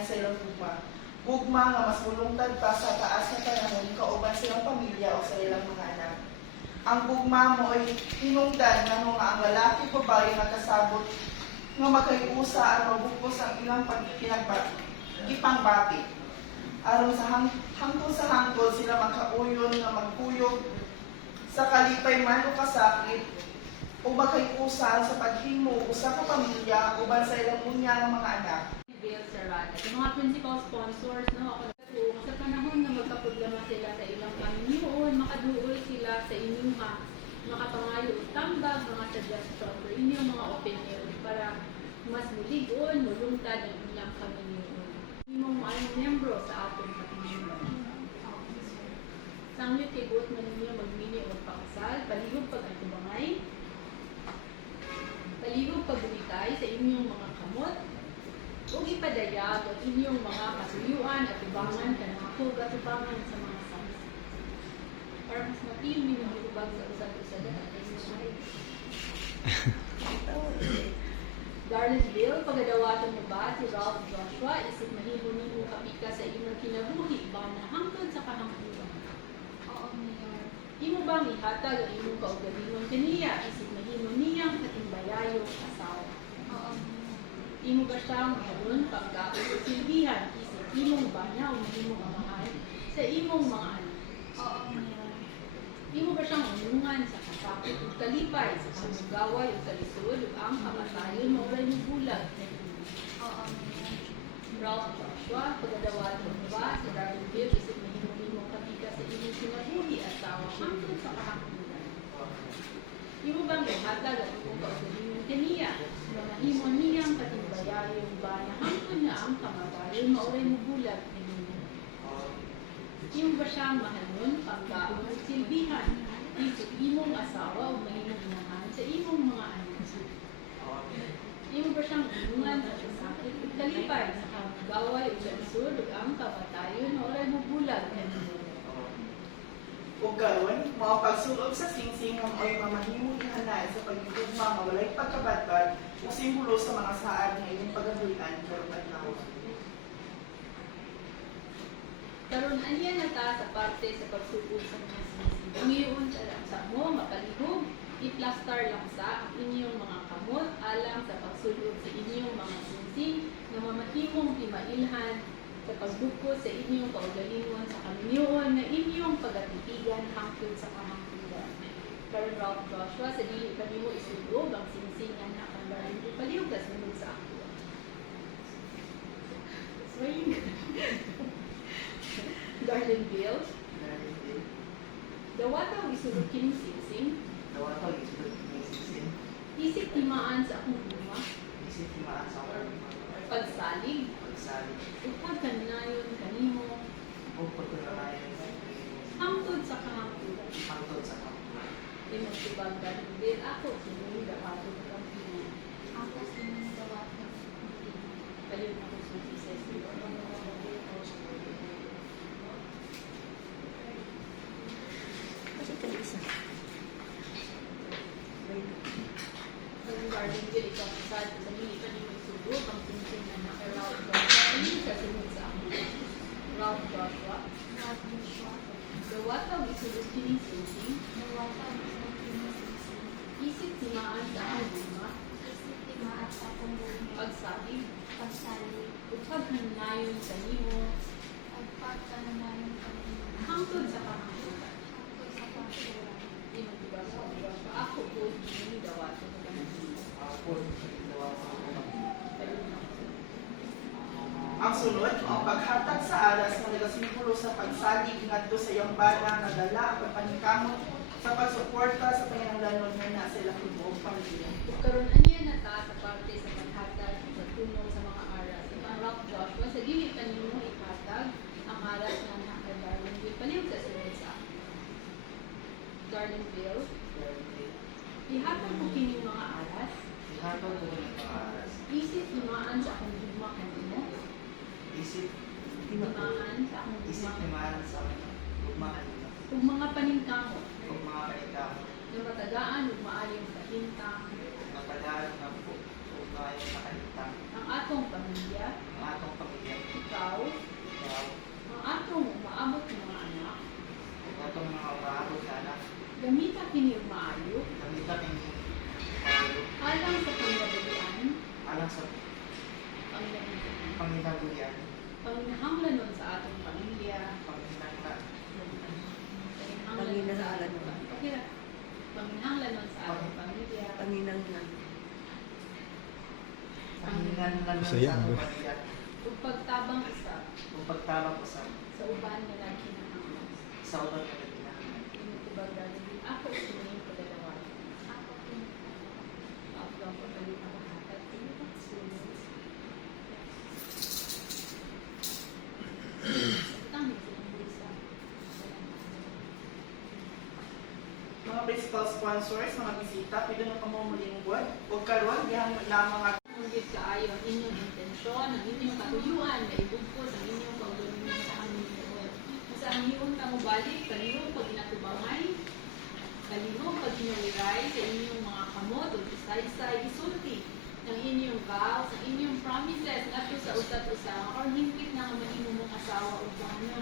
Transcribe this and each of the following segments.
umahan sa ilang gugma. Gugma nga mas mulungtad pa sa taas na panahon kauban sa ilang pamilya o sa ilang mga anak. Ang gugma mo ay hinungdan nga nga ang lalaki o babae nga kasabot nga magkaiusa aron mabukos ang ilang ipangbati. Aron sa hangtod sa hangtod sila magkauyon nga magkuyog sa kalipay man o kasakit o magkaiusa sa paghimo usa ka pamilya uban sa ilang unya nga mga anak. Bill Serrano. Sa mga principal sponsors, no, ako sa panahon na magkaproblema sila sa ilang pamilyon, makaduol sila sa inyong makapangayo tambag, mga suggestion, or inyong mga opinion para mas muligon, mulungtad ang ilang pamilyon. Imong mga membro sa atong pamilyon. Sangyot kay buot man ninyo magmini o pakasal, palihog pag-atubangay, palihog pagbunitay sa inyong mga kamot, ug ipadayag ang inyong mga kasuyuan at ubangan kanako at ubangan sa mga samis. Para mas mapil ninyo ubag sa usad-usad at ay Darlesville, pagadawaton mo ba si Ralph Joshua, isip mahimo nimo kapika sa imong kinabuhi ba na hangtod sa kahangturan? Oo, Mayor. Imo bang ihatag ang imong kaugalingon kaniya, isip mahimo niyang katimbayayong asawa? Oo, Mayor. Imo ba siyang mahalon pagkaon sa silbihan, isip imong banya o mahimong amahan sa imong mga anak? Oo, Mayor. Imo ba siyang unungan sa kasakit ug kalipay sa kamugaway ug kalisod ug ang kamatayon mauray mo bulag? Oo, Mayor. Ralph Joshua, pagdadawat mo ba sa Darlesville isip mahimo kapika sa imong sinabuhi at tawa hangtod sa kahangturan? Imo bang ihatag ang imong kaugalingon kaniya na mahimo niyang katimbayayong ba na hangtod na ang kamatayon mauray mo bulag ni ninyo? Imo ba siyang mahalon pagkaon ug silbihan isip imong asawa o mahimong inahan sa imong mga anak? Imo ba siyang unungan sa sakit ug kalipay sa kamugaway ug kalisod ug ang kamatayon mauray mo bulag ni ninyo? Ug karon, mao pagsulod sa singsing nga mo'y mamahimong ihanay sa pagtugma nga walay pagkabatbad o simbolo sa mga saad nga inyong pagabuhian karong adlaw. Karon anya na ta sa parte sa pagsugod sa mga singsing. Umiyon sa mo mapalihog, i-plaster lang sa ang inyong mga kamot alang sa pagsulod sa inyong mga singsing na mamahimong himailhan sa pagbukod sa inyong kaugalingon sa kamilyon na inyong pagatitigan hangtod sa kahangturan. Karon Ralph Joshua, sa dili pa nimo isulob ang singsingan na kanbaran ug palihog ka sunod sa ako. Swing. Darlesville, dawataw isulod kining singsing, isip timaan sa akong luma, pagsalig, ug pagkanayon kanimo hangtod sa kahangturan. Imong tubag Darlesville, ako sunod dawatod ang Pilipinas. Ako sinundawa ko. Palihog na ko sa Jesus. Ang Darlesville, ikaw kasad sa dili pa nimo isulod ang singsing na naka Ralph Joshua ini kasunod sa ako. Ralph Joshua, Ralph Joshua. dawataw isulod kining singsing, Dawata ang isang pinisising. isip timaan sa akong luma, Isip timaat sa akong buhay. pagsalig, Pagsali. ug paghanayon kanimo At pagkananayon kami. hangtod sa kahangturan. Hangtod sa pagkuran. Imong tubag sa Joshua, ako po ini dawaton ko kanimo. Ang sunod, ang paghatag sa aras nga nagasimbolo sa pagsalig ngadto sa iyang bana nga dala ang pagpaningkamot sa pagsuporta sa panginahanglanon nga nasa ilang tibuok pamilya. Ug karon anya na ta sa parte sa paghatag ug pagtulong sa mga aras. Ang Ralph Joshua, sa dili pa nimo ihatag ang aras nga naka Darlesville palihog sa sunod sa ako. Darlesville, ihatag ko kining mga aras, isip himaan sa akong gugma kanimo, himaan sa akong gugma ug mga paningkamot na matagaan ug maayong kahintang ang atong pamilya kinahanglan Masaya, sa atong no? pamilya. Ug pagtabang usa Kung pagtabang ko sa uban nga nagkinahanglan. uban nga kinahanglan. Ini tubag dali ako sumingin pagdalawa. Ako pinagdalawa. Ako ang pagdali na mahatag. Ini ba sunod? Tama sa English. Mga principal sponsors, mga bisita, pwede na pamumuling buwan. Huwag karoon, diyan lamang at Mungkit kaayo ang inyong intensyon, ang inyong katuyuan, na ibugkos ang inyong pagdunong sa aming Lord. Sa ang iyong tamubalik, kaniyong pag inatubangay, kaniyong pag inuwiray sa inyong mga kamot o isay-isay, isulti ng inyong vows, ang inyong promises, ngadto sa usat-usa, or hingpit na ang mahimo mong asawa o bano.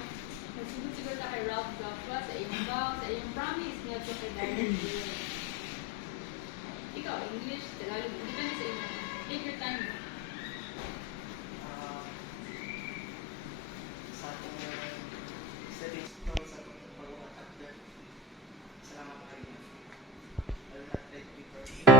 Nagsigod-sigod ka kay Ralph Joshua sa iyong vow, sa iyong promise, ngadto kay Darren Bill. Ikaw, English, Tagalog, depende sa inyo. Take your time. sa atong stepping stone sa atong pag-umatakda. Salamat kayo. I will not let you forget.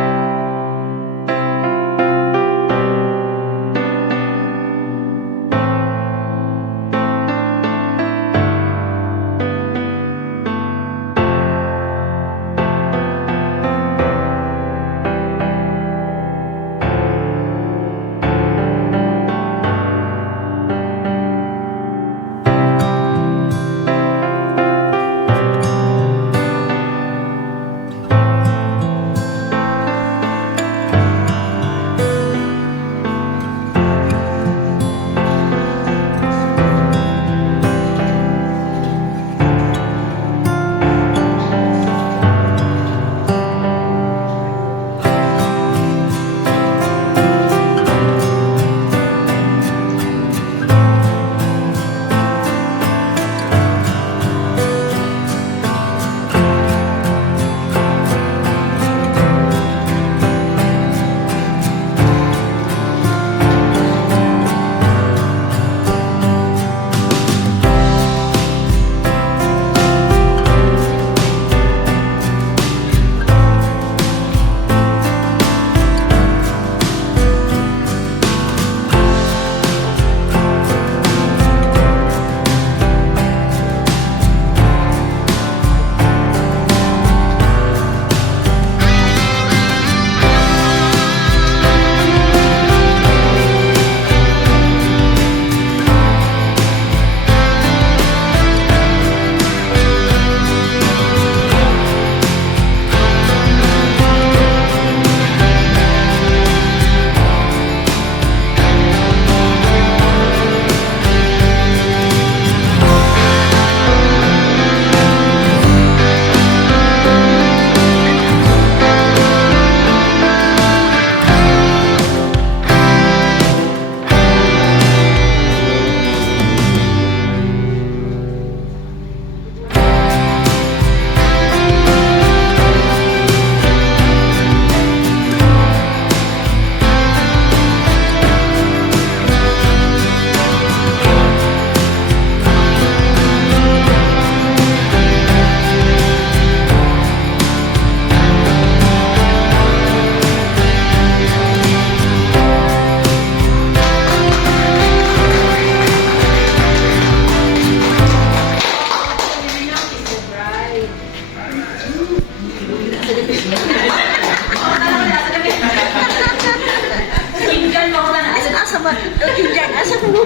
Asa ba? Diyan, asa mo?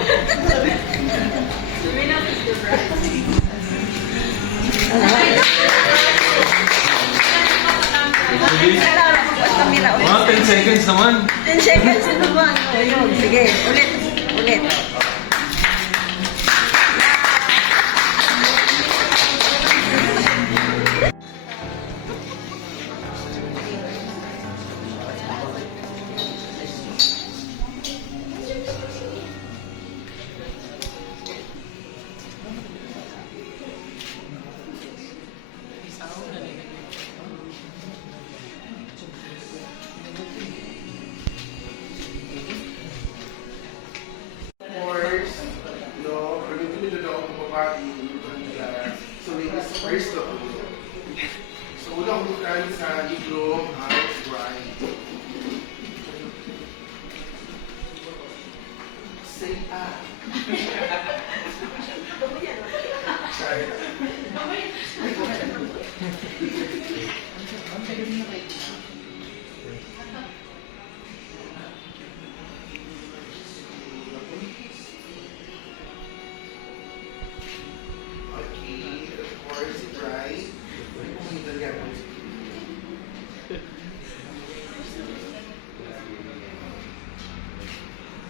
Serena is the bride. Mga 10 seconds naman. 10 seconds naman. Ayun, sige, ulit. Ulit.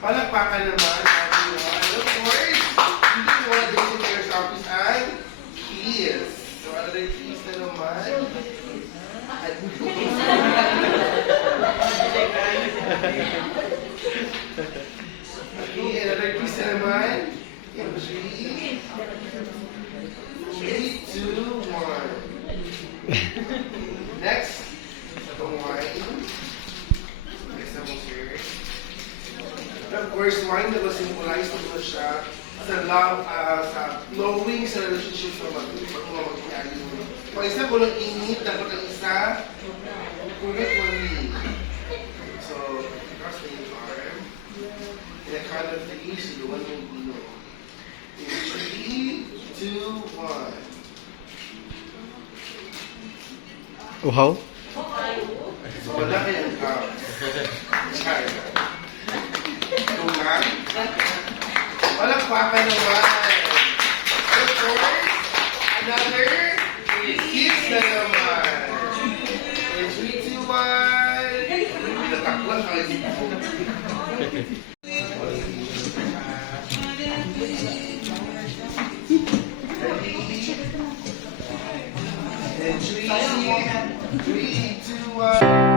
Palakpakan naman everyone. And of course, hindi mo na din sa your office ay keys. So, another keys na naman. Okay, another keys na naman. 3, 2, 1. Next, itong wine. Next na mo, sir. And of course, wine na symbolize na po siya sa love, sa knowing sa relationship sa mag-iali. Pag isa ko lang init, dapat ang isa, kunit mali. So, cross na yung arm. In a count of 3, so the one will be no. In 3, 2, 1. Uhaw? So, wala kayang cups. Chai. Tungan. Palakpakan naman. Of course, another kiss na naman. In 3, 2, 1. Pinataklan kayo dito. In 3, 2, 1.